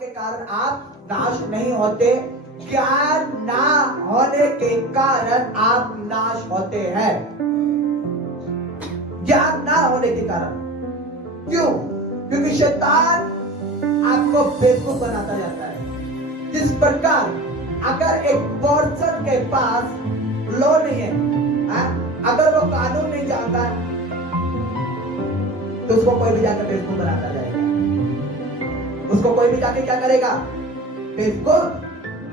के कारण आप नाश नहीं होते, ज्ञान ना होने के कारण आप नाश होते हैं। ज्ञान ना होने के कारण क्यों? क्योंकि शैतान आपको बेवकूफ बनाता जाता है। जिस प्रकार अगर एक पर्सन के पास लॉ नहीं है, अगर वो कानून नहीं जानता है, तो उसको कोई भी जाकर बेवकूफ बनाता जाएगा। उसको कोई भी जाके क्या करेगा? बेवकूफ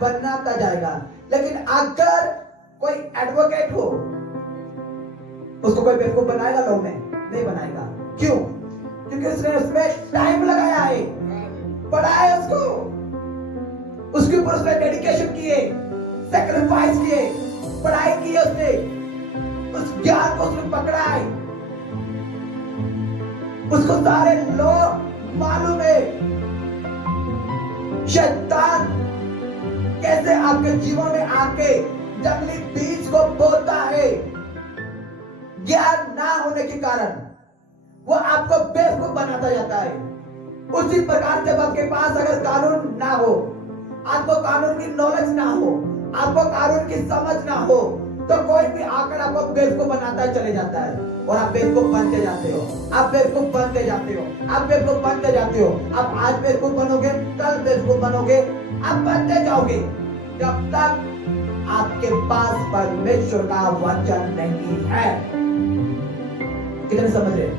बनाता जाएगा। लेकिन अगर कोई एडवोकेट हो, उसको कोई बेवकूफ बनाएगा? लॉ में नहीं बनाएगा। क्यों? क्योंकि उसने उसमें टाइम लगाया है, पढ़ा है उसके ऊपर उसने डेडिकेशन किए, सैक्रिफाइस किए, पढ़ाई की है उसने, उस ज्ञान को उसने पकड़ा है, उसको सारे लॉ मालूम है। शैतान कैसे आपके जीवन में आके जंगली बीज को बोता है। ज्ञान ना होने के कारण वो आपको बेवकूफ बनाता जाता है। उसी प्रकार जब आपके पास अगर कानून ना हो, आपको कानून की नॉलेज ना हो, आपको कानून की समझ ना हो, तो कोई भी आकर आपको बेवकूफ बनाता चले जाता है और आप बेवकूफ बनते जाते हो, आप बेवकूफ बनते जाते हो, आप बेवकूफ बनते जाते हो। आप आज बेवकूफ बनोगे, कल बेवकूफ बनोगे, आप बनते जाओगे जब तक आपके पास परमेश्वर का वचन नहीं है। कितने समझ रहे?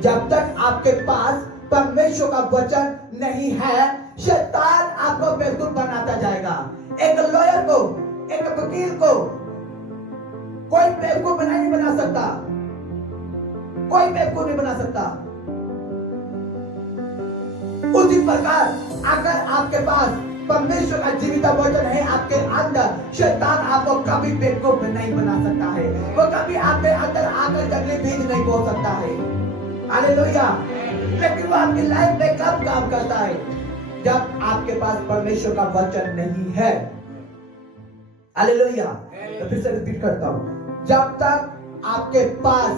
जब तक आपके पास परमेश्वर का वचन नहीं है, शैतान आपको बेवकूफ बनाता जाएगा। एक लॉयर को, एक वकील को कोई बेवकूफ नहीं बना सकता, कोई बेवकूफ नहीं बना सकता। उसी प्रकार अगर आपके पास परमेश्वर का जीवित वचन है आपके अंदर, शैतान आपको कभी बेवकूफ नहीं बना सकता है। वो कभी आपके अंदर आकर जंगली बीज नहीं बो सकता है। हालेलुया। लेकिन वो आपकी लाइफ में कब काम करता है? जब आपके पास परमेश्वर का वचन नहीं है। हालेलुया। तो फिर से रिपीट करता हूं, जब तक आपके पास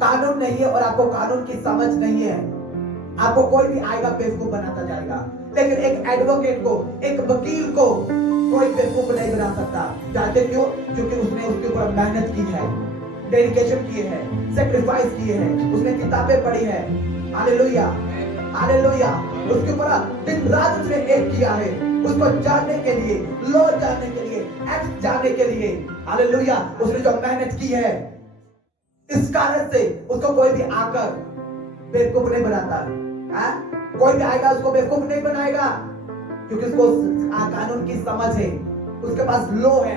कानून नहीं है और आपको कानून की समझ नहीं है, आपको कोई भी आएगा बेवकूफ बनाता जाएगा। लेकिन एक एडवोकेट को, एक वकील को कोई बेवकूफ नहीं बना सकता। जानते क्यों? क्योंकि उसने उसके ऊपर मेहनत की है, डेडिकेशन किए हैं, सैक्रिफाइस किए हैं, उसने किताबें पढ़ी है। Hallelujah, hallelujah. उसके ऊपर दिन रात उसने एक किया है, उसको जानने के लिए, लॉ जानने के लिए, एक्ट जानने के लिए। हालेलुया। उसने जो मेहनत की है, इस कारण से उसको कोई भी आकर बेवकूफ नहीं बनाता। कोई भी आएगा उसको बेवकूफ नहीं बनाएगा, क्योंकि उसको कानून की समझ है, उसके पास लॉ है,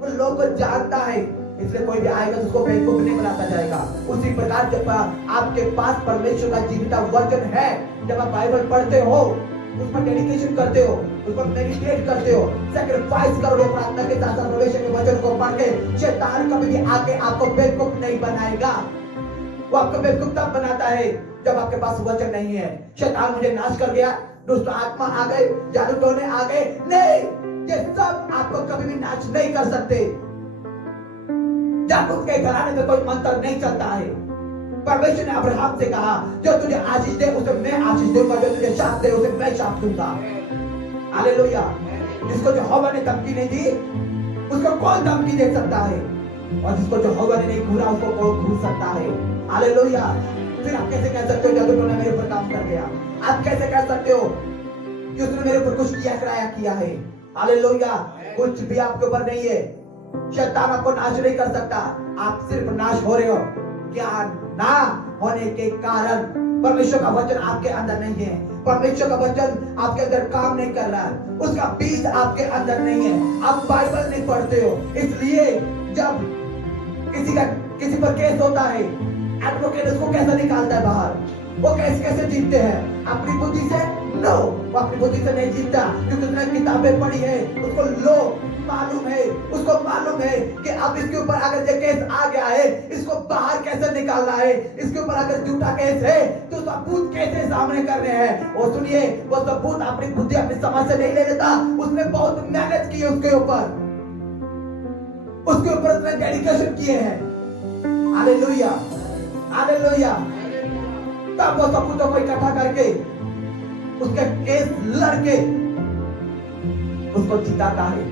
वो लॉ को जानता है, इसलिए कोई भी आएगा उसको बेवकूफ नहीं बनाता जाएगा। उसी प्रकार जब आपके पास परमेश्वर का जीवित वचन है, जब आप बाइबल पढ़ते हो, उस पर डेडिकेशन करते हो, उस पर मेडिटेट करते हो, सैक्रिफाइस करोगे प्रार्थना के साथ परमेश्वर के वचन को पढ़ के, शैतान कभी भी आके आपको बेवकूफ नहीं बनाएगा। वो आपको बेवकूफ तब बनाता है जब आपके पास वचन नहीं है। शैतान मुझे नाश कर गया, दुष्ट आत्मा आ गए, जादू टोने आ गए, नहीं, ये सब आपको कभी भी नाश नहीं कर सकते। जाकूब के घराने में कोई मंत्र नहीं चलता है। परमेश्वर ने अब्राहम से कहा, जो तुझे आशीष दे उसे मैं आशीष दूंगा, जो तुझे शाप दे उसे मैं शाप दूंगा। हालेलुया। जिसको यहोवा ने धमकी नहीं दी, उसको कौन धमकी दे सकता है? और जिसको यहोवा ने नहीं घूरा, उसको कौन घूर सकता है? हालेलुया। फिर आप कैसे कह सकते हो जादू टोना मेरे ऊपर काम कर गया? आप कैसे कह सकते हो कि उसने मेरे ऊपर कुछ किया कराया किया है? हालेलुया। कुछ भी आपके ऊपर नहीं है। शैतान आपको नाश नहीं कर सकता, आप सिर्फ नाश हो रहे हो ज्ञान ना होने के कारण। परमेश्वर का वचन आपके अंदर नहीं है, परमेश्वर का वचन आपके अंदर काम नहीं कर रहा है, उसका बीज आपके अंदर नहीं है। आप बाइबल नहीं पढ़ते हो, इसलिए जब किसी पर केस होता है, एडवोकेट उसको कैसे निकालता है बाहर? वो कैसे जीतते हैं? अपनी बुद्धि से? नो, वो अपनी बुद्धि से नहीं जीतता, क्योंकि उसने किताबें पढ़ी है, उसको लो मालूम है, उसको मालूम है कि अब इसके ऊपर अगर ये केस आ गया है, इसको बाहर कैसे निकालना है, इसके ऊपर अगर झूठा केस है तो सबूत कैसे सामने करने हैं। और सुनिए, वो सबूत अपनी बुद्धि अपनी समझ से नहीं ले लेता, उसने बहुत मेहनत की है उसके ऊपर उसने डेडिकेशन किए हैं। Hallelujah, hallelujah. तब वो सबूतों को इकट्ठा करके उसका केस लड़के उसको जिताता है,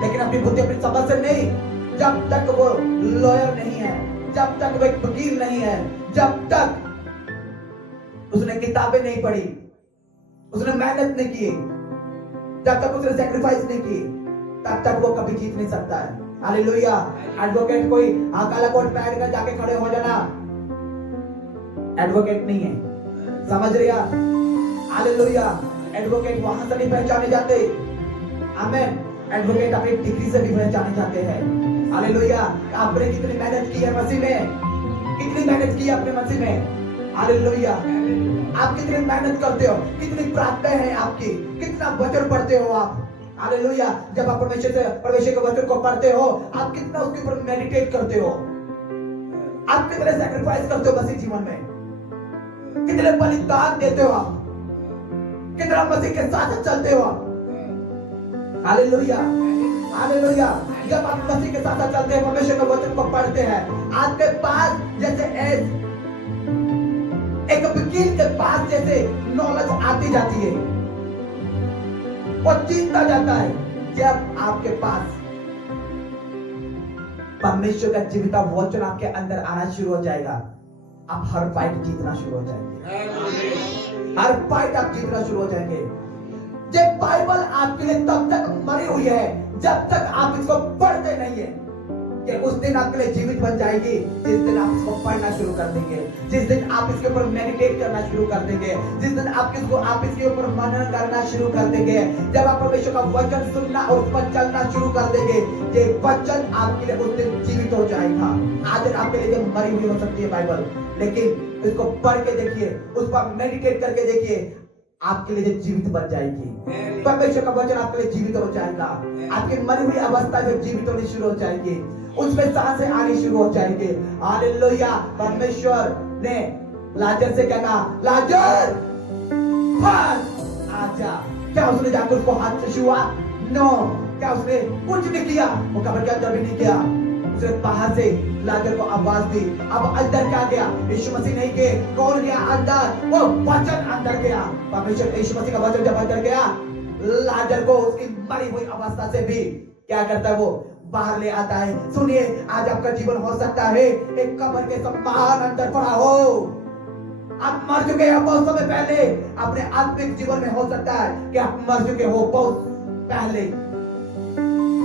लेकिन अपनी बुद्धि अपनी समझ से नहीं। जब तक वो लॉयर नहीं है, जब तक वो एक वकील नहीं है, जब तक उसने किताबें नहीं पढ़ी, उसने मेहनत नहीं की, जब तक उसने सैक्रिफाइस नहीं की, तब तक वो कभी जीत नहीं सकता है। हालेलुया। एडवोकेट कोई काला कोट पहन कर जाके खड़े हो जाना एडवोकेट नहीं है, समझ रहे आप? हालेलुया। एडवोकेट वहां से नहीं पहचाने जाते, आमीन। एडवोकेट अपनी डिग्री से भी पहचाने जाते हैं। हालेलुया। आपने कितनी मेहनत की है मसीह में, कितनी मेहनत की है अपने मसीह में। हालेलुया। आप कितनी मेहनत करते हो, कितनी प्रार्थनाएं हैं आपकी, कितना वचन पढ़ते हो आप। हालेलुया। जब आप परमेश्वर के वचन को पढ़ते हो, आप कितना उसके ऊपर मेडिटेट करते हो, आप कितने सैक्रिफाइस करते हो मसीह जीवन में, कितने बलिदान देते हो आप, कितना मसीह के साथ चलते हो आप। हालेलुया। हालेलुया। जब आप मसीह के साथ चलते हैं, परमेश्वर के वचन को पढ़ते हैं, आपके पास जैसे एक वकील के पास जैसे नॉलेज आती जाती है, वो जीतता जाता है। जब आपके पास परमेश्वर का जीवित वचन आपके अंदर आना शुरू हो जाएगा, आप हर फाइट जीतना शुरू हो जाएंगे, हर फाइट आप जीतना शुरू हो जाएंगे। जब बाइबल आपके लिए तब तक मरी हुई है जब तक आप इसको पढ़ते नहीं है, कि उस दिन आपके लिए जीवित बन जाएगी जिस दिन आप इसको पढ़ना शुरू कर देंगे, जिस दिन आप इसके ऊपर मेडिटेट करना शुरू कर देंगे, जिस दिन आप इसके ऊपर मनन करना शुरू कर देंगे। जब आप परमेश्वर का वचन सुनना और उस पर चलना शुरू कर देंगे, ये वचन आपके लिए उस दिन जीवित हो जाएगा। आज आपके लिए जब मरी हुई हो सकती है बाइबल, लेकिन इसको पढ़ के देखिए, उस पर मेडिटेट करके देखिए, आपके लिए जीवित बन जाएगी। परमेश्वर का वचन आपके लिए जीवित हो जाएगा। आपकी मरी हुई अवस्था जो जीवित होनी शुरू हो जाएगी, उसमें सांसें आनी शुरू हो जाएंगे। हालेलुया। परमेश्वर ने लाजर से क्या कहा? लाजर आजा। क्या उसने जाकर उसको हाथ से छुआ? नो। क्या उसने कुछ नहीं किया? वो कब्र के अंदर भी नहीं किया। उसने बाहर से लाजर को आवाज दी। अब अंदर क्या गया? यीशु मसीह नहीं गए। कौन गया अंदर? वो वचन अंदर गया। परमेश्वर यीशु मसीह का वचन जब अंदर गया, लाजर को उसकी मरी हुई अवस्था से भी क्या करता है? वो बाहर ले आता है। सुनिए, आज आपका जीवन हो सकता है एक कब्र के समान अंदर पड़ा हो। आप मर चुके हो बहुत समय पहले, अपने आत्मिक जीवन में हो सकता है कि आप मर चुके हो बहुत पहले।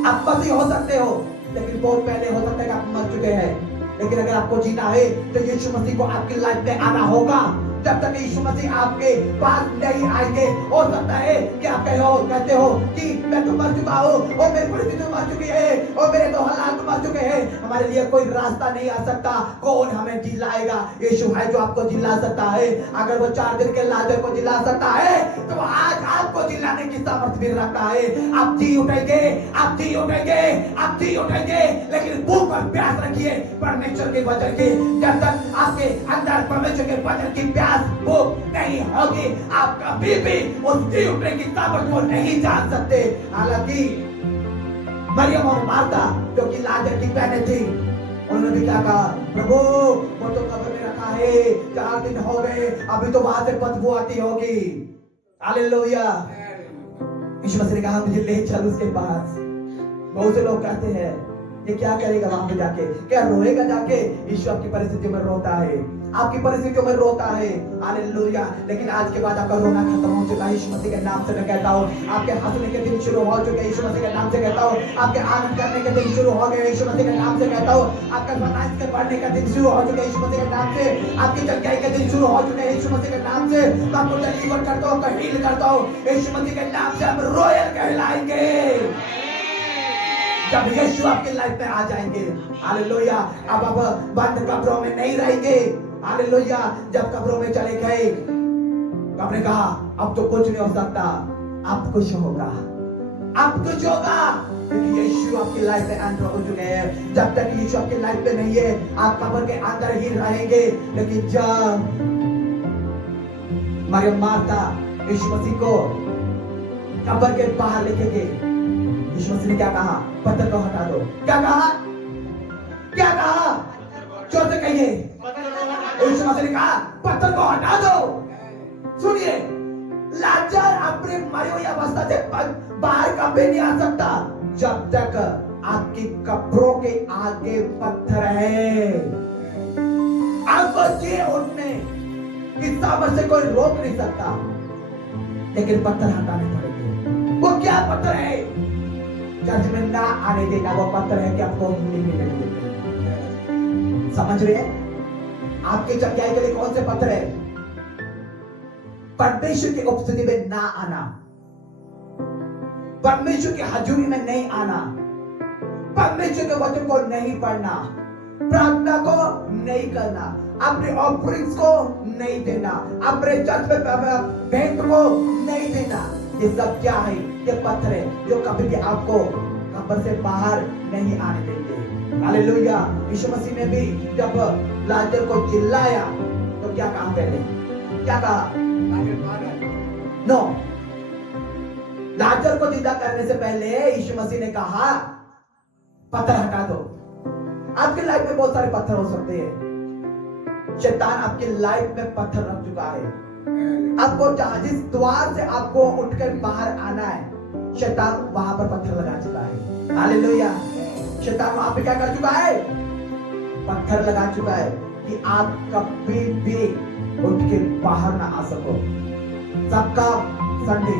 आप मसीह हो सकते हो, लेकिन बहुत पहले हो सकता है कि आप मर चुके हैं। लेकिन अगर आपको जीना है तो यीशु मसीह को आपकी लाइफ में आना होगा। जब तक यीशु मसीह आपके पास नहीं आएंगे, हो सकता है कि आप कहते हो कि मैं तो मर चुका हूँ, और मेरी परिस्थिति मर चुकी है, और मेरे तो हालात मर चुके हैं, हमारे लिए कोई रास्ता नहीं आ सकता। कौन हमें जिलाएगा? यीशु है जो आपको जिला सकता है। अगर वो 4 दिन के लाजर को जिला सकता है, तो आज आपको जिलाने की सामर्थ्य भी रखता है। आप जी उठेंगे, आप जी उठेंगे, आप जी उठेंगे, लेकिन भूख और प्यास रखिए परमेश्वर के वचन की। जब तक आपके अंदर परमेश्वर के वचन की प्यास भूख नहीं होगी, आप कभी भी उस जी उठने की ताकत को नहीं जान सकते। हालांकि मरियम और मार्था जो कि लाजर की बहनें थी, उन्होंने भी क्या कहा? प्रभु, वो तो कब्र में रखा है, 4 दिन हो गए, अभी तो वहां से बदबू आती होगी। हालेलुया। यीशु मसीह ने कहा मुझे ले चल उसके पास। बहुत से लोग कहते हैं ये क्या करेगा वहां पे जाके? क्या रोएगा जाके? यीशु आपकी परिस्थितियों में रोता है, आपकी परिस्थितियों में रोता है। हालेलुया। लेकिन आज के बाद आपका रोना खत्म हो चुका है। यीशु मसीह के नाम से मैं कहता हूँ, आपके हंसने के दिन शुरू हो चुके हैं। यीशु मसीह के नाम से कहता हूँ, आपके आनंद करने के दिन शुरू हो गए। यीशु मसीह के नाम से कहता हूँ, आपका फाइनेंस के बढ़ने का दिन शुरू हो चुका है। यीशु मसीह के नाम से आपकी जगह के दिन शुरू हो चुके हैं। यीशु मसीह के नाम से मैं आपको डिलीवर करता हूँ, हील करता हूँ। यीशु मसीह के नाम से हम रॉयल कहलाएंगे जब यीशु आपकी लाइफ में आ जाएंगे। हालेलुया। अब आप बंद कब्रों में नहीं रहेंगे। हालेलुया। जब कब्रों में चले गए, आपने कहा अब तो कुछ नहीं हो सकता, अब कुछ होगा, अब कुछ होगा, क्योंकि यीशु आपकी लाइफ में एंटर हो चुके हैं। जब तक यीशु आपकी लाइफ में नहीं है, आप कब्र के अंदर ही रहेंगे। लेकिन जब मरियम मार्था यीशु मसीह को कब्र के बाहर लेके गए, यीशु मसीह ने क्या कहा? पत्थर को हटा दो। क्या कहा? क्या कहा? जोर से कहिए। यीशु मसीह ने कहा पत्थर को हटा दो। सुनिए, अपने मरी हुई अवस्था से बाहर कभी नहीं आ सकता जब तक आपकी कब्रों के आगे पत्थर है। आपको जी उठने की सामर्थ से कोई रोक नहीं सकता, लेकिन पत्थर हटाने पड़ेंगे। वो क्या पत्थर है? चर्च में ना आने देगा वो पत्थर है कि आपको हीलिंग नहीं मिलेगी। समझ रहे हैं? आपके चंगाई के लिए कौन से पत्थर है? परमेश्वर की उपस्थिति में ना आना, परमेश्वर की हजूरी में नहीं आना, परमेश्वर के वचन को नहीं पढ़ना, प्रार्थना को नहीं करना, अपने ऑफरिंग्स को नहीं देना, अपने चर्च में भेंट को नहीं देना, ये सब क्या है? ये पत्थर है जो कभी भी आपको कब्र से बाहर नहीं आने देंगे। हालेलुया। यीशु मसीह ने भी जब लाजर को चिल्लाया तो क्या कहा? पहले क्या कहा? नो, लाजर को जिंदा करने से पहले यीशु मसीह ने कहा पत्थर हटा दो। आपकी लाइफ में बहुत सारे पत्थर हो सकते हैं। शैतान आपकी लाइफ में पत्थर रख चुका है। आपको जहां जिस द्वार से आपको उठकर बाहर आना है, शैतान वहां पर पत्थर लगा चुका है। हालेलुया। शैतान वहां पे क्या कर चुका है? पत्थर लगा चुका है कि आप कभी भी उठ के बाहर ना आ सको। सबका संडे,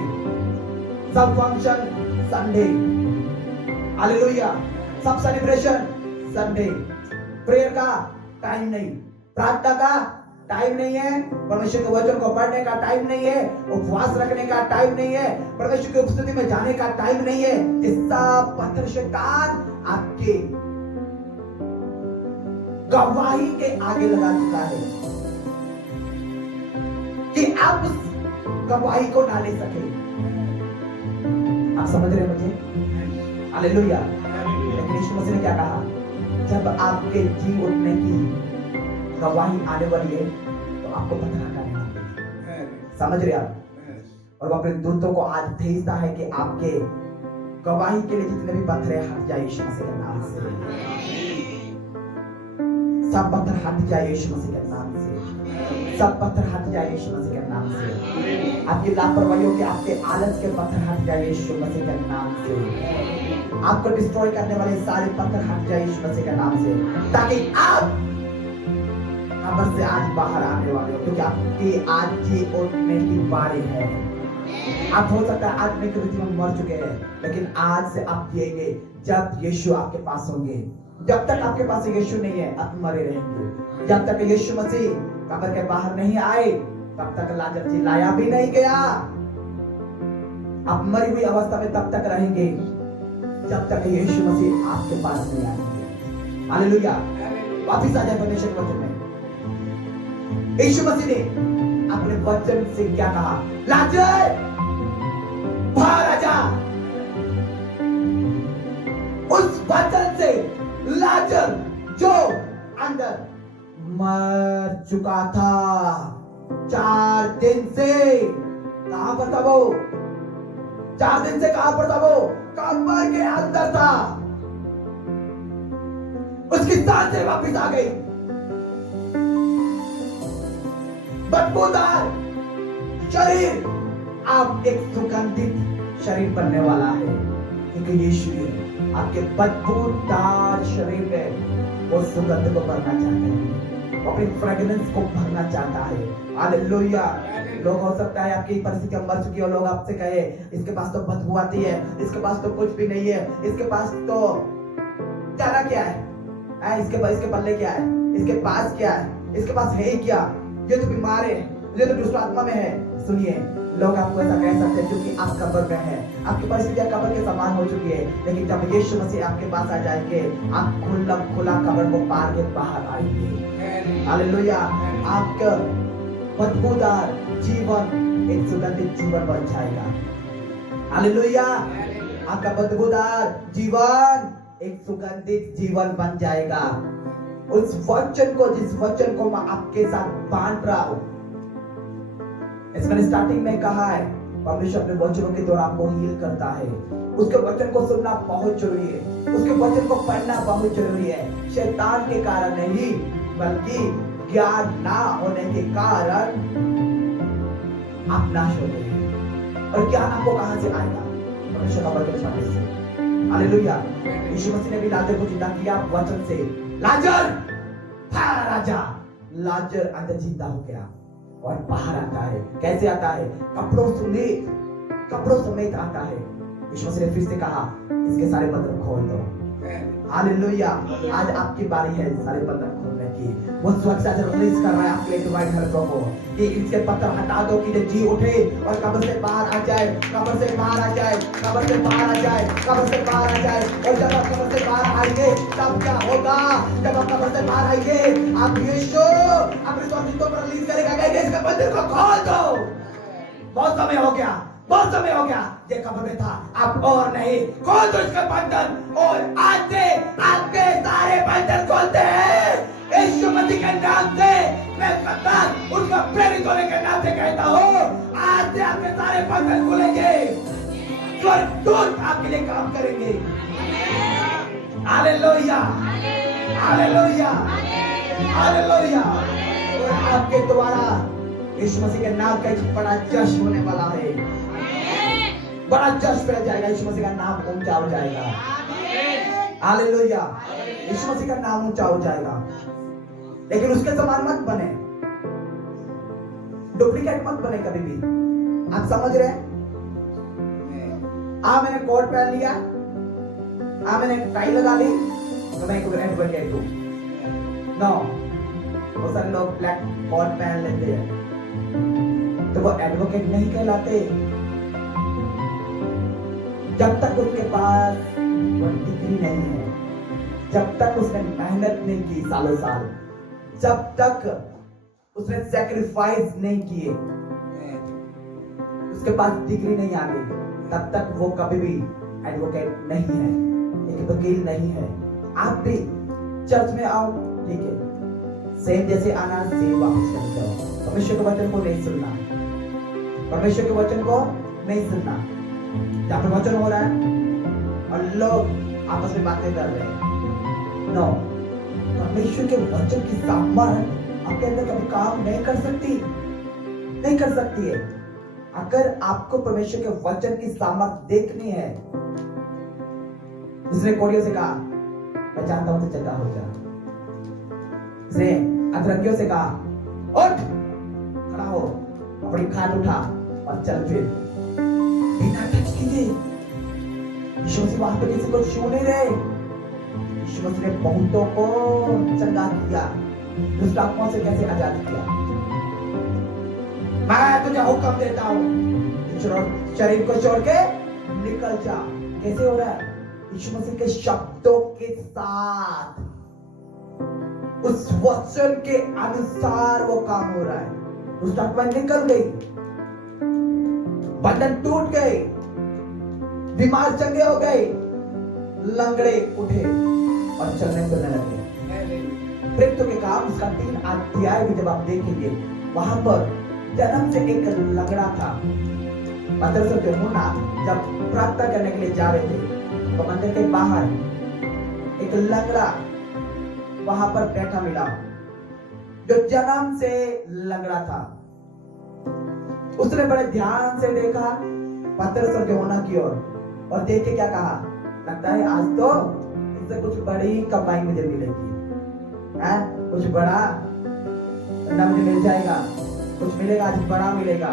सब फंक्शन संडे, हालेलुया, सब सेलिब्रेशन संडे, प्रेयर का टाइम नहीं, प्रार्थना का टाइम नहीं है, परमेश्वर के वचन को पढ़ने का टाइम नहीं है, उपवास रखने का टाइम नहीं है, परमेश्वर की उपस्थिति में जाने का टाइम नहीं है। ये सब पत्थर शैतान आपके गवाही के आगे लगा चुका है कि आप उस गवाही को ना ले सके। आप समझ रहे हैं मुझे? हालेलुया। लेकिन यीशु मसीह ने क्या कहा? जब आपके जी उठने की गवाही आने वाली है तो आपको पत्थर हटाने होंगे। समझ रहे आप? और वो अपने दूतों को आज भेजता है कि आपके गवाही के लिए जितने भी पत्थर हट जाए यीशु मसीह के नाम से। सब पत्थर हट जाए यीशु मसीह के नाम से। सब पत्थर हट जाए यीशु मसीह के नाम से। आपकी लापरवाहियों के, आपके आलस के पत्थर हट जाए यीशु मसीह के नाम से। आपको डिस्ट्रॉय करने वाले सारे पत्थर हट जाए यीशु मसीह के नाम से, ताकि आप कब्र से आज बाहर आने वाले हो, क्योंकि आपकी आज जी उठने की बारी है। आप हो सकता है आज में कृति में मर चुके हैं, लेकिन आज से आप जिएंगे जब यीशु आपके पास होंगे। जब तक आपके पास यीशु नहीं है आप मरे रहेंगे। जब तक यीशु मसीह कब्र के बाहर नहीं आए तब तक लाजर जिलाया भी नहीं गया। आप मरी हुई अवस्था में तब तक रहेंगे जब तक यीशु मसीह आपके पास नहीं आएंगे। हालेलुया। वापिस आ जाए परमेश्वर के वचन में। यीशु मसीह ने अपने वचन से क्या कहा? लाजर बाहर आ जा। उस वचन से लाजर जो अंदर मर चुका था 4 दिन से, कहां पर था वो? 4 दिन से कहां पर था वो? कब्र के अंदर था। उसकी सांसें वापिस आ गई। बदबूदार शरीर आप एक सुगंधित शरीर बनने वाला है, क्योंकि यीशु है आपके बदबूदार शरीर में वो सुगंध को भरना चाहता है, वो अपनी फ्रेग्रेंस को भरना चाहता है। हालेलुया। लोग हो सकता है आपकी परिस्थितियां मर चुकी हो, लोग आपसे कहे इसके पास तो बदबू आती है, इसके पास तो कुछ भी नहीं है, इसके पास तो जाना क्या है, इसके पल्ले क्या है, इसके पास क्या है, इसके पास है क्या, ये तो बीमार है, ये तो दुष्ट आत्मा में है। सुनिए, लोग आपको ऐसा कह सकते हैं क्योंकि आप कब्र में हैं, आपकी परिस्थितियां कब्र के समान हो चुकी है। लेकिन जब यीशु मसीह आपके पास आ जाएंगे, आप खुला कब्र को पार के बाहर आएंगे। हालेलुया। आपका बदबूदार जीवन एक सुगंधित जीवन बन जाएगा। हालेलुया। आपका बदबूदार जीवन एक सुगंधित जीवन बन जाएगा। उस वचन को, जिस वचन को मैं आपके साथ बांट रहा हूं, इसमें स्टार्टिंग में कहा है परमेश्वर अपने वचनों के द्वारा आपको हील करता है। उसके वचन को सुनना बहुत जरूरी है, उसके वचन को पढ़ना बहुत जरूरी है। शैतान के कारण नहीं, बल्कि ज्ञान ना होने के कारण आप नाश होते हैं। और ज्ञान आपको कहां से आएगा? परमेश्वर का वचन सुनने से। हालेलुया। यीशु मसीह ने भी लाजर को जिंदा किया वचन से। लाजर राजा, लाजर अंदर जिंदा हो गया और बाहर आता है। कैसे आता है? कपड़ों समेत आता है। यीशु मसीह ने फिर से कहा, इसके सारे बंधन खोल दो। हालेलुया। आज आपकी बारी है सारे बंधन खोलने की। वो स्वर्ग से रिलीज कर रहा है आपके लिए डिवाइन हेल्प को कि इसके पत्थर हटा दो कि जी उठे और कब्र से बाहर आ जाए, कब्र से बाहर आ जाए, कब्र से बाहर आ जाए, कब्र से बाहर आ जाए। और जब आप कब्र से बाहर आएंगे तब क्या होगा? जब आप कब्र से बाहर आएंगे आप यीशु अपने स्वर्गदूतों पर रिलीज करेगा, कहेगा इसके बंधन को खोल दो। बहुत समय हो गया, बहुत समय हो गया, ये कब्र में था, अब और नहीं, खोल दो इसके बंधन। और आज से आपके सारे बंधन खोलते हैं यीशु मसीह के नाम से। मैं कप्तान उनका प्रेरित होने के नाम से कहता हूँ, आज से आपके सारे बंधन खुलेंगे, स्वर्गदूत आपके लिए काम करेंगे। Hallelujah, hallelujah, hallelujah. और आपके द्वारा यीशु मसीह के नाम का एक बड़ा जश्न होने वाला है, बड़ा जश्न फैल जाएगा। यीशु मसीह का नाम ऊंचा हो जाएगा। हालेलुया। यीशु मसीह का नाम ऊंचा हो जाएगा। लेकिन उसके समान मत बने, डुप्लीकेट मत बने कभी भी। आप समझ रहे हैं? मैंने कोट पहन लिया, मैंने टाई लगा ली तो मैं एक एडवोकेट हूं। नो, बहुत सारे लोग ब्लैक कोट पहन लेते हैं तो वो एडवोकेट नहीं कहलाते जब तक उसके पास वो डिग्री नहीं है, जब तक उसने मेहनत नहीं की सालों साल, जब तक उसने सैक्रिफाइस नहीं किए, उसके पास डिग्री नहीं आ गई, तब तक वो कभी भी एडवोकेट नहीं है, एक वकील नहीं है। आप भी चर्च में आओ, ठीक है, सेम जैसे आना सेम वापस चले जाओ। परमेश्वर के वचन को नहीं सुनना, परमेश्वर के वचन को नहीं सुनना। जहाँ पे वचन हो रहा है और लोग आपस में बातें कर रहे हैं, नो, परमेश्वर के वचन की सामर्थ आपके अंदर कभी काम नहीं कर सकती, नहीं कर सकती है। अगर आपको परमेश्वर के वचन की सामर्थ देखनी है, उसने कोड़ियों से कहा, मैं चाहता हूं तो चंगा हो जा। उसने अधरंगियों से कहा, उठ, खड़ा हो, अपनी खाट उठा और चल फिर। बिना टच किए यीशु मसीह वहां पे किसी को छू नहीं रहे। यीशु मसीह ने बहुतों को चंगा किया, दुष्ट आत्माओं से कैसे आजाद किया। मैं तुझे हुक्म देता हूं, शरीर को छोड़ के निकल जा। कैसे हो रहा है? यीशु मसीह के शब्दों के साथ, उस वचन के अनुसार वो काम हो रहा है। दुष्ट आत्मा निकल गई, बंधन टूट गए, बीमार चंगे हो गए, लंगड़े उठे और चलने फिरने लगे। प्रेरितों के काम उसका 3 अध्याय भी जब आप देखेंगे, वहां पर जन्म से एक लंगड़ा था। पतरस और यूहन्ना जब प्रार्थना करने के लिए जा रहे थे तो मंदिर के बाहर एक लंगड़ा वहां पर बैठा मिला, जो जन्म से लंगड़ा था। उसने बड़े ध्यान से देखा पतरस और यूहन्ना की ओर और देख के क्या कहा, लगता है आज तो इससे कुछ बड़ी कमाई मुझे मिलेगी, कुछ बड़ा मुझे मिल जाएगा, कुछ मिलेगा, आज बड़ा मिलेगा।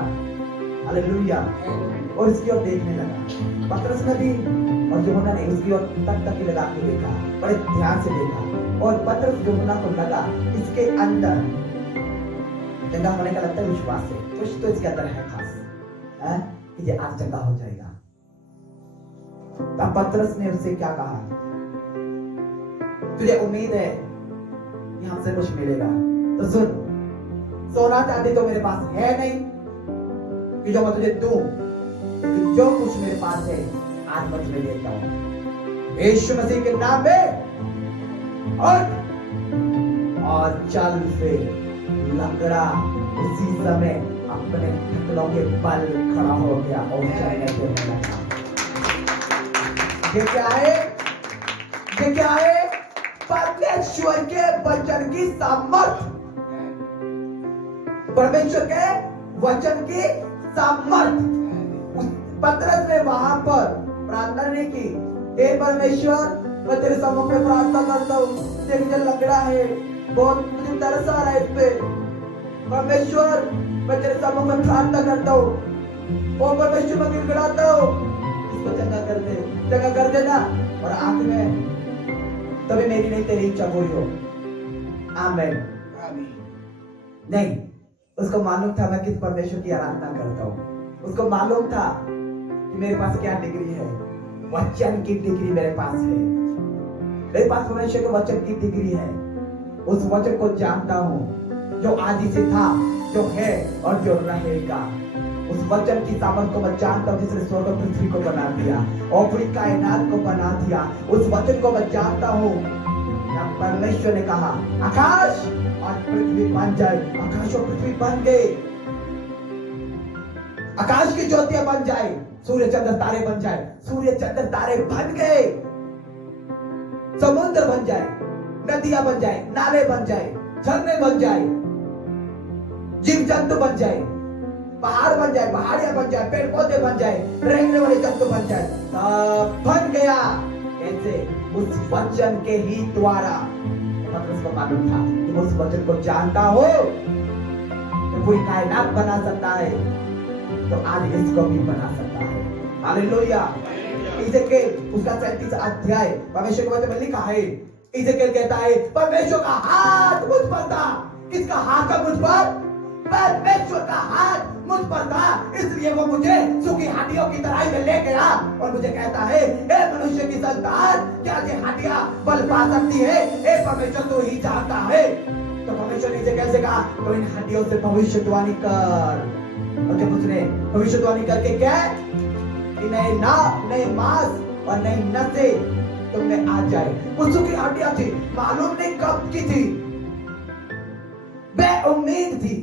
हालेलुया। और इसकी ओर देखने लगा। पतरस ने भी और यूहन्ना ने उसकी ओर तक लगा के देखा, बड़े ध्यान से देखा। और पतरस यूहन्ना को लगा इसके अंदर चंगा होने का लगता है विश्वास है, कुछ तो इसके अंदर है खास, कि ये आज चंगा हो जाएगा। तब पतरस ने उससे क्या कहा, तुझे उम्मीद है कि हमसे कुछ मिलेगा? तो सुन, सोना चांदी तो मेरे पास है नहीं कि जो मैं तुझे दूं, लेकिन जो कुछ मेरे पास है आज मैं तुम्हें देता हूं। यीशु मसीह के नाम में और चल फिर। लंगड़ा उसी समय अपने ढकलों के बल खड़ा हो गया और चलने फिरने लगा। ये क्या है? ये क्या है? परमेश्वर के वचन की सामर्थ, परमेश्वर के वचन की सामर्थ। उस पतरस ने वहां पर प्रार्थना नहीं की, हे परमेश्वर मैं तेरे सम्मुख में प्रार्थना करता हूँ, देख मुझे लंगड़ा है, बहुत मुझे तरस आ रहा है इस पे, परमेश्वर मैं तेरे सम्मुख में प्रार्थना करता हूँ, ओ परमेश्वर मैं गिड़गिड़ाता हूँ, इसको जगह कर देना और आंख में तभी मेरी नहीं तेरी इच्छा पूरी हो। आमीन। नहीं, उसको मालूम था मैं किस परमेश्वर की आराधना करता हूँ, उसको मालूम था कि मेरे पास क्या डिग्री है, वचन की डिग्री मेरे पास है, मेरे पास परमेश्वर के वचन की डिग्री है। उस वचन को जानता हूँ जो आदि से था, जो है और जो रहेगा। उस वचन की सामर्थ को मैं जानता हूँ जिसने स्वर्ग और पृथ्वी को बना दिया और पूरी कायनात को बना दिया। उस वचन को मैं जानता हूँ। परमेश्वर ने कहा आकाश और पृथ्वी बन जाए, आकाश और पृथ्वी बन गए। आकाश की ज्योतियां बन जाए, सूर्य चंद्र तारे बन जाए, सूर्य चंद्र तारे बन गए। समुद्र बन जाए, नदियां बन जाए, नाले बन जाए, झरने बन जाए, जीव जंतु बन जाए, पहाड़ बन जाए, पहाड़ियां बन जाए, पेड़ पौधे बन जाए, रहने वाले जंतु बन जाए, सब बन गया। कैसे? उस वचन के ही द्वारा। पतरस को मालूम था कि उस वचन को जानता हो तो पूरी कायनात बना सकता है, तो आज इसको भी बना सकता है। हालेलुया। इज़ेकियल उसका 37 अध्याय परमेश्वर के वचन में लिखा है। इज़ेकियल कहता है परमेश्वर का हाथ मुझ पर था। किसका हाथ था मुझ पर? परमेश्वर का हाथ मुझ पर था, इसलिए वो मुझे सूखी हड्डियों की तराई में ले गया और मुझे कहता है हे मनुष्य की संतान, क्या ये हड्डियां बल पा सकती है? हे परमेश्वर तू ही जानता है। तो परमेश्वर ने इसे कैसे कहा? तो इन हड्डियों से भविष्यवाणी कर। और जब उसने भविष्यवाणी करके क्या कि नए मांस और नई नसें तुमने आ जाए। वो सूखी हड्डियां थी, मालूम नहीं कब की थी, बेउम्मीद थी,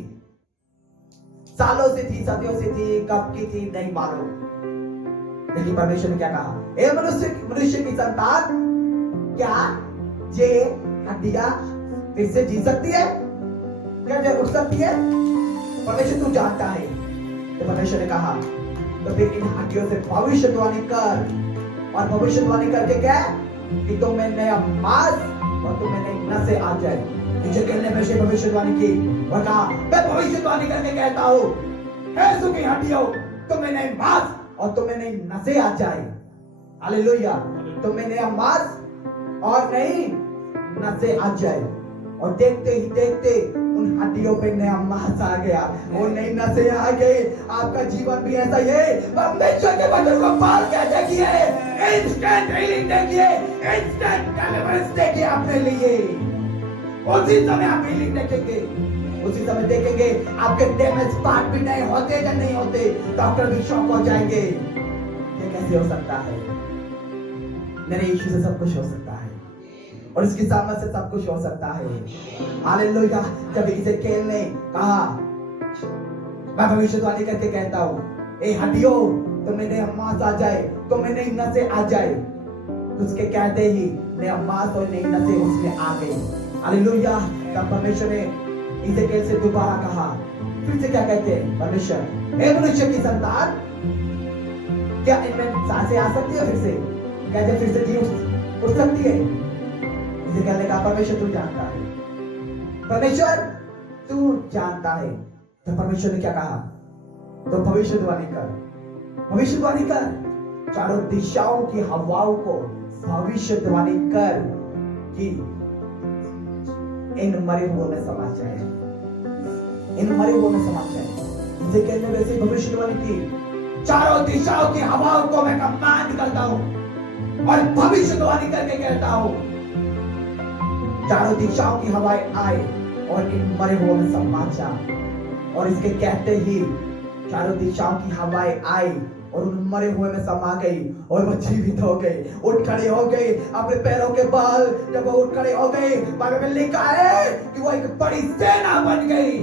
सालों से थी, सदियों से थी, कब की थी नहीं मालूम। लेकिन परमेश्वर ने क्या कहा? ए मनुष्य की संतान, क्या ये हड्डियां फिर से जी सकती है? क्या ये उठ सकती है? परमेश्वर तू जानता है। तो परमेश्वर ने कहा तो फिर इन हड्डियों से भविष्यवाणी कर। और भविष्यवाणी करके क्या कि तुम्हें नया मांस और तुम्हें नई नसें आ जाए। इज़ेकियल ने भविष्यवाणी की और कहा मैं भविष्यवाणी करके कहता हूँ हे सूखी हड्डियों, तुम्हें नए मांस और तुम्हें नई नसें आ जाए। हालेलुया। तुम्हें नया मांस और नई नसें आ जाए। और देखते ही देखते उन हड्डियों पे नया मांस आ गया और नई नसें आ गई। आपका जीवन भी ऐसा ही है। परमेश्वर के वचन को पाल के देखिए, इंस्टेंट हीलिंग देखिए, इंस्टेंट डिलीवरेंस देखिए अपने लिए। उसी समय आप हीलिंग देखेंगे, उसी समय देखेंगे आपके डैमेज पार्ट भी नहीं होते या नहीं होते, डॉक्टर भी शॉक हो जाएंगे। ये कैसे हो सकता है? मेरे यीशु से सब कुछ हो सकता है और इसकी सामर्थ से सब कुछ हो सकता है। हालेलुया। जब इज़ेकियल ने कहा मैं भविष्यवाणी करके कहता हूँ ए हड्डियों तुम्हें नया मांस आ जाए, तुम्हें नई नसें आ जाए, उसके कहते ही नया मांस और नई नसें उसमें आ गई। हालेलुया। तब परमेश्वर ने इज़ेकियल से दोबारा कहा, फिर से क्या कहते हैं परमेश्वर? ए मनुष्य की संतान, क्या इनमें सांसें आ सकती है? फिर से कहते फिर से जी उठ सकती है? इज़ेकियल ने कहा परमेश्वर तू जानता है, परमेश्वर तू जानता है। तो परमेश्वर ने क्या कहा? तो भविष्यवाणी कर, भविष्यवाणी कर, चारों दिशाओं की हवाओं को भविष्यवाणी कर कि इन मरे हुओं में समा जाए, इन मरे हुओं में समा जाए। इज़ेकियल ने वैसे भविष्यवाणी की, चारों दिशाओं की हवाओं को मैं कमांड करता हूं और भविष्यवाणी करके कहता हूं चारों दिशाओं की हवाएं आए और इन मरे हुओं में समा जा। और इसके कहते ही चारों दिशाओं की हवाएं आई और उन मरे हुए में समा गई और वो जीवित हो गई, उठ खड़े हो गई अपने पैरों के बल। जब वो उठ खड़े हो गई, बाइबल में लिखा है कि वो एक बड़ी सेना बन गई।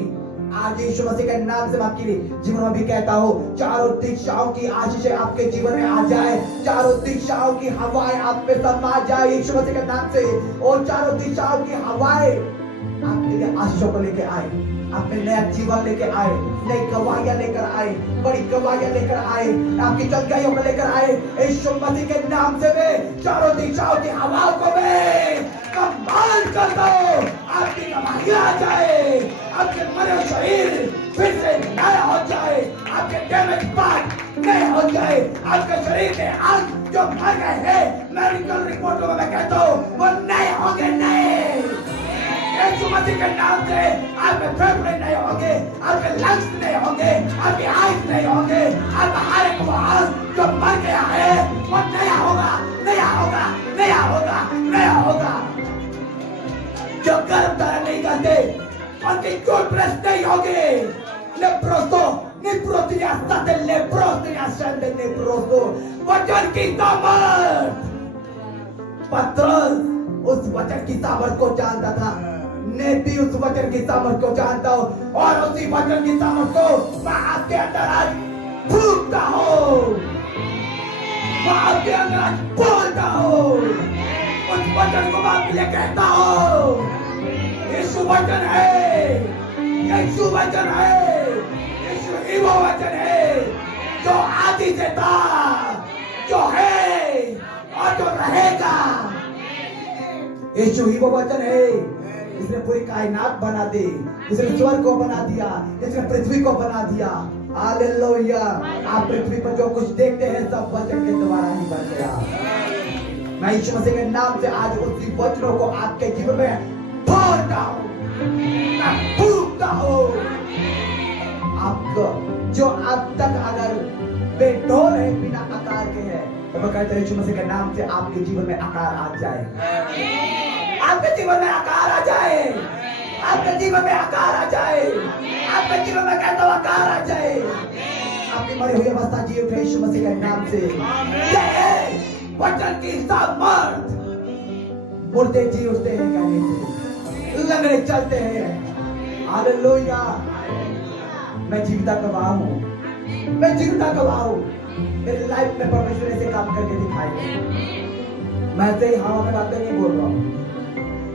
आज यीशु मसीह के नाम से मैं आपके जीवन में भी कहता हूँ चारों दिशाओं की आशीषें आपके जीवन में आ जाए, चारों दिशाओं की हवाएं आप पे समा जाए यीशु मसीह के नाम से। और चारों दिशाओं की हवाएं आपके लिए आशीषों को लेके आए। आप में नया जीवन लेके आए, नई गवाहियां लेकर आए, बड़ी गवाहियां लेकर आए, आपकी चंगाइयों को लेकर आए। यीशु मसीह के नाम से वे चारों दिशाओं की हवाओं को वे कमाल कर दो। आपकी गवाहियां आ जाए, आपके मरे शरीर फिर से नया हो जाए, आपके डैमेज पार्ट नए हो जाए, आपके शरीर के अंग जो मर गए हैं मेडिकल रिपोर्टों में मैं कहता हूँ वो नए होंगे, नए। यीशु मसीह के नाम से आपके फेफड़े नए होंगे, आपके लंग्स नए होंगे, आपके आइज नए होंगे, आपका हर एक अंग जो मर गया है वो नया होगा, नया होगा, नया होगा, नया होगा। जो गर्भ धारण नहीं करते उनकी टूथब्रश नहीं होगी। लेप्रोसो निप्रोतिया सते लेप्रोतिया संदे लेप्रोसो वचन की सामर्थ। पतरस उस वचन की सामर्थ को जानता था, मैं भी उस वचन की सामर्थ को जानता हूँ और उसी वचन की सामर्थ को मैं आपके अंदर आज फूंकता हूँ, मैं आपके अंदर आज बोलता हूँ, उस वचन को मैं आपके लिए कहता हूँ। यीशु वचन है, यीशु वचन है, यीशु ही वो वचन है जो आदि से था, जो है और जो रहेगा। यीशु ही वो वचन है, इसने पूरी कायनात बना दी, इसने स्वर्ग को बना दिया, इसने पृथ्वी को बना दिया। हालेलुया। आप पृथ्वी पर जो कुछ देखते हैं सब वचन के द्वारा ही बन गया। मैं यीशु मसीह के नाम से आज उसी वचनों को आपके जीवन में बोलता हूँ, मैं फूंकता हूँ। आपको जो अब तक अगर बेडोल है, बिना आकार के है, तो मैं कहता हूँ यीशु मसीह के नाम से आपके जीवन में आकार आ जाए, आपके जीवन में आकार आ जाए, आपके जीवन में आकार आ जाए, आपके जीवन में कहता हूँ आकार आ जाए। आपकी मरी हुई अवस्था जी उठे यीशु मसीह के नाम से। वचन की सामर्थ। मुर्दे जी उठते हैं कहने से, लंगड़े चलते हैं। हालेलुया। मैं जीविता गवाह हूँ, मैं जीविता गवाह हूँ। मेरी लाइफ में परमेश्वर ऐसे काम करके दिखाएगा। मैं ऐसे ही हवा में बातें नहीं बोल रहा हूँ,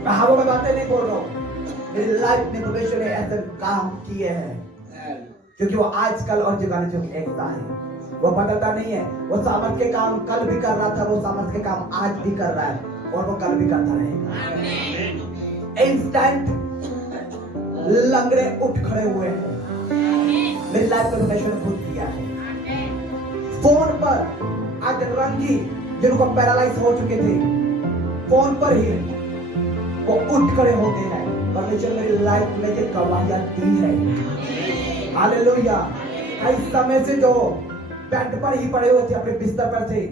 मैं हवा में बातें नहीं बोल रहा हूँ। मेरी लाइफ में परमेश्वर ने ऐसे काम किए हैं, क्योंकि वो आजकल और जगाने जो एकता है, वो बदलता नहीं है। वो सामर्थ के काम कल भी कर रहा था, वो सामर्थ के काम आज भी कर रहा है और वो कल भी करता रहेगा। इंस्टेंट लंगड़े उठ खड़े हुए हैं। मेरी लाइफ में परमेश्वर ने खुद किया है। फोन पर आज रंगी जिनको पैरालाइज हो चुके थे, फोन पर ही वो उठ खड़े हो गए हैं। परमेश्वर मेरी लाइफ में ये गवाहियां दी है। हालेलुया। कई समय से जो बेड पर ही पड़े हुए थे, अपने बिस्तर पर थे,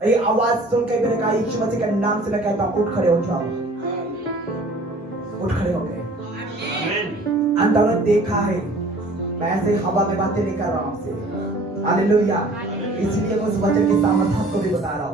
ये आवाज सुन के मैंने कहा यीशु मसीह के नाम से मैं कहता हूं उठ खड़े हो जाओ। उठ खड़े हो गए। अंदर ने देखा है, मैं ऐसे हवा में बातें नहीं कर रहा हूं आपसे। हालेलुया। इसलिए मैं उस वचन की सामर्थ्य को भी बता रहा हूं।